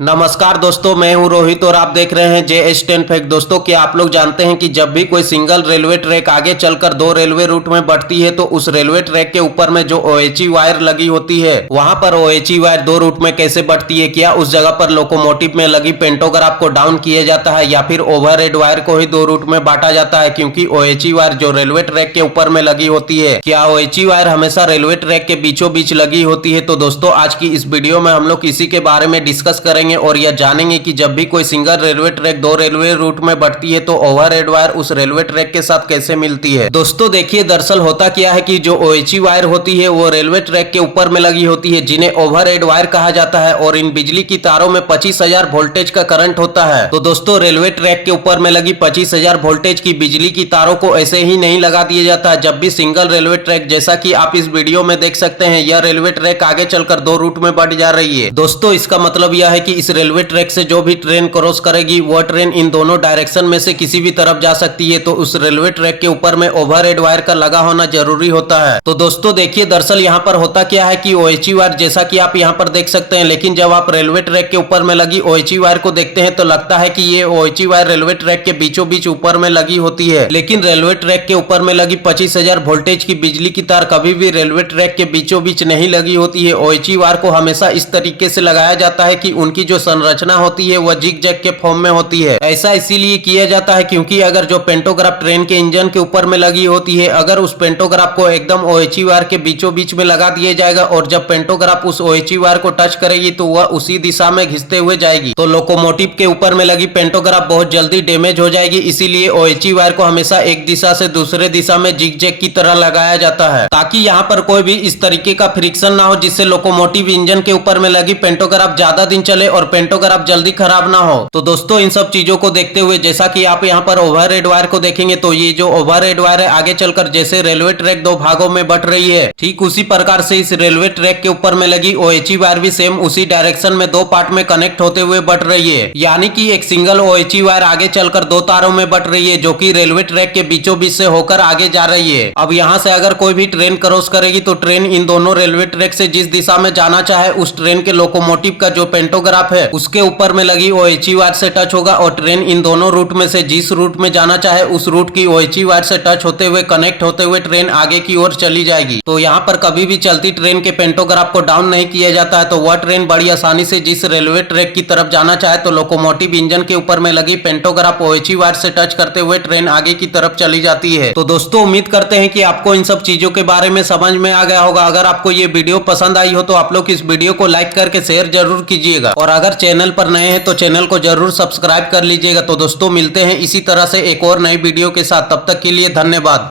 नमस्कार दोस्तों, मैं हूं रोहित और आप देख रहे हैं JS10 फैक्ट। दोस्तों, क्या आप लोग जानते हैं कि जब भी कोई सिंगल रेलवे ट्रैक आगे चलकर दो रेलवे रूट में बढ़ती है तो उस रेलवे ट्रैक के ऊपर में जो OHE वायर लगी होती है वहां पर OHE वायर दो रूट में कैसे बढ़ती है? क्या उस जगह पर लोकोमोटिव में लगी पेंटोग्राफ को डाउन किया जाता है या फिर ओवरहेड वायर को ही दो रूट में बांटा जाता है? क्योंकि OHE वायर जो रेलवे ट्रैक के ऊपर में लगी होती है, क्या OHE वायर हमेशा रेलवे ट्रैक के बीचों बीच लगी होती है? तो दोस्तों, आज की इस वीडियो में हम लोग इसी के बारे में डिस्कस करेंगे और यह जानेंगे कि जब भी कोई सिंगल रेलवे ट्रैक दो रेलवे रूट में बढ़ती है तो ओवरहेड वायर उस रेलवे ट्रैक के साथ कैसे मिलती है। दोस्तों देखिए, दरअसल होता क्या है कि जो OHE वायर होती है वो रेलवे ट्रैक के ऊपर में लगी होती है, जिन्हें ओवरहेड वायर कहा जाता है, और इन बिजली की तारों में 25,000 वोल्टेज का करंट होता है। तो दोस्तों, रेलवे ट्रैक के ऊपर में लगी 25,000 वोल्टेज की बिजली की तारों को ऐसे ही नहीं लगा दिया जाता। जब भी सिंगल रेलवे ट्रैक, जैसा कि आप इस वीडियो में देख सकते हैं, यह रेलवे ट्रैक आगे चलकर दो रूट में बढ़ जा रही है। दोस्तों, इसका मतलब यह है कि इस रेलवे ट्रैक से जो भी ट्रेन क्रॉस करेगी वह ट्रेन इन दोनों डायरेक्शन में से किसी भी तरफ जा सकती है। तो उस रेलवे ट्रैक के ऊपर में ओवरहेड वायर का लगा होना जरूरी होता है। तो दोस्तों देखिए, दरअसल यहाँ पर होता क्या है कि OHE वायर, जैसा कि आप यहाँ पर देख सकते हैं, लेकिन जब आप रेलवे ट्रैक के ऊपर में लगी OHE वायर को देखते हैं तो लगता है कि ये OHE वायर रेलवे ट्रैक के बीचों बीच ऊपर में लगी होती है। लेकिन रेलवे ट्रैक के ऊपर में लगी 25,000 वोल्टेज की बिजली की तार कभी भी रेलवे ट्रैक के बीचों बीच नहीं लगी होती है। OHE वायर को हमेशा इस तरीके से लगाया जाता है कि उनकी जो संरचना होती है वह जिग जैग के फॉर्म में होती है। ऐसा इसीलिए किया जाता है क्योंकि अगर जो पेंटोग्राफ ट्रेन के इंजन के ऊपर में लगी होती है, अगर उस पेंटोग्राफ को एकदम OHE वायर के बीचों बीच में लगा दिया जाएगा और जब पेंटोग्राफ उस OHE वायर को टच करेगी तो वह उसी दिशा में घिसते हुए जाएगी, तो लोकोमोटिव के ऊपर में लगी पेंटोग्राफ बहुत जल्दी डैमेज हो जाएगी। इसीलिए OHE वायर को हमेशा एक दिशा से दूसरे दिशा में जिग जैग की तरह लगाया जाता है, ताकि यहाँ पर कोई भी इस तरीके का फ्रिक्शन ना हो जिससे लोकोमोटिव इंजन के ऊपर में लगी पेंटोग्राफ ज्यादा दिन चले और पेंटोग्राफ जल्दी खराब ना हो। तो दोस्तों, इन सब चीजों को देखते हुए, जैसा कि आप यहाँ पर ओवरहेड वायर को देखेंगे तो ये जो ओवरहेड वायर है आगे चलकर जैसे रेलवे ट्रैक दो भागों में बट रही है, ठीक उसी प्रकार से इस रेलवे ट्रैक के ऊपर में लगी OHE वायर भी सेम उसी डायरेक्शन में दो पार्ट में कनेक्ट होते हुए बट रही है। यानी कि एक सिंगल OHE वायर आगे चलकर दो तारों में बट रही है, जो कि रेलवे ट्रैक के बीचों बीच से होकर आगे जा रही है। अब यहाँ से अगर कोई भी ट्रेन क्रॉस करेगी तो ट्रेन इन दोनों रेलवे ट्रैक से जिस दिशा में जाना चाहे उस ट्रेन के लोकोमोटिव का जो पेंटोग्राफ है उसके ऊपर में लगी OHE वायर से टच होगा और ट्रेन इन दोनों रूट में से जिस रूट में जाना चाहे उस रूट की OHE वायर से टच होते हुए, कनेक्ट होते हुए ट्रेन आगे की ओर चली जाएगी। तो यहाँ पर कभी भी चलती ट्रेन के पेंटोग्राफ को डाउन नहीं किया जाता है, तो वह ट्रेन बड़ी आसानी से जिस रेलवे ट्रैक की तरफ जाना चाहे तो लोकोमोटिव इंजन के ऊपर में लगी पेंटोग्राफ OHE वायर से टच करते हुए ट्रेन आगे की तरफ चली जाती है। तो दोस्तों, उम्मीद करते हैं कि आपको इन सब चीजों के बारे में समझ में आ गया होगा। अगर आपको ये वीडियो पसंद आई हो तो आप लोग इस वीडियो को लाइक करके शेयर जरूर कीजिएगा, और अगर चैनल पर नए हैं तो चैनल को जरूर सब्सक्राइब कर लीजिएगा। तो दोस्तों, मिलते हैं इसी तरह से एक और नई वीडियो के साथ। तब तक के लिए धन्यवाद।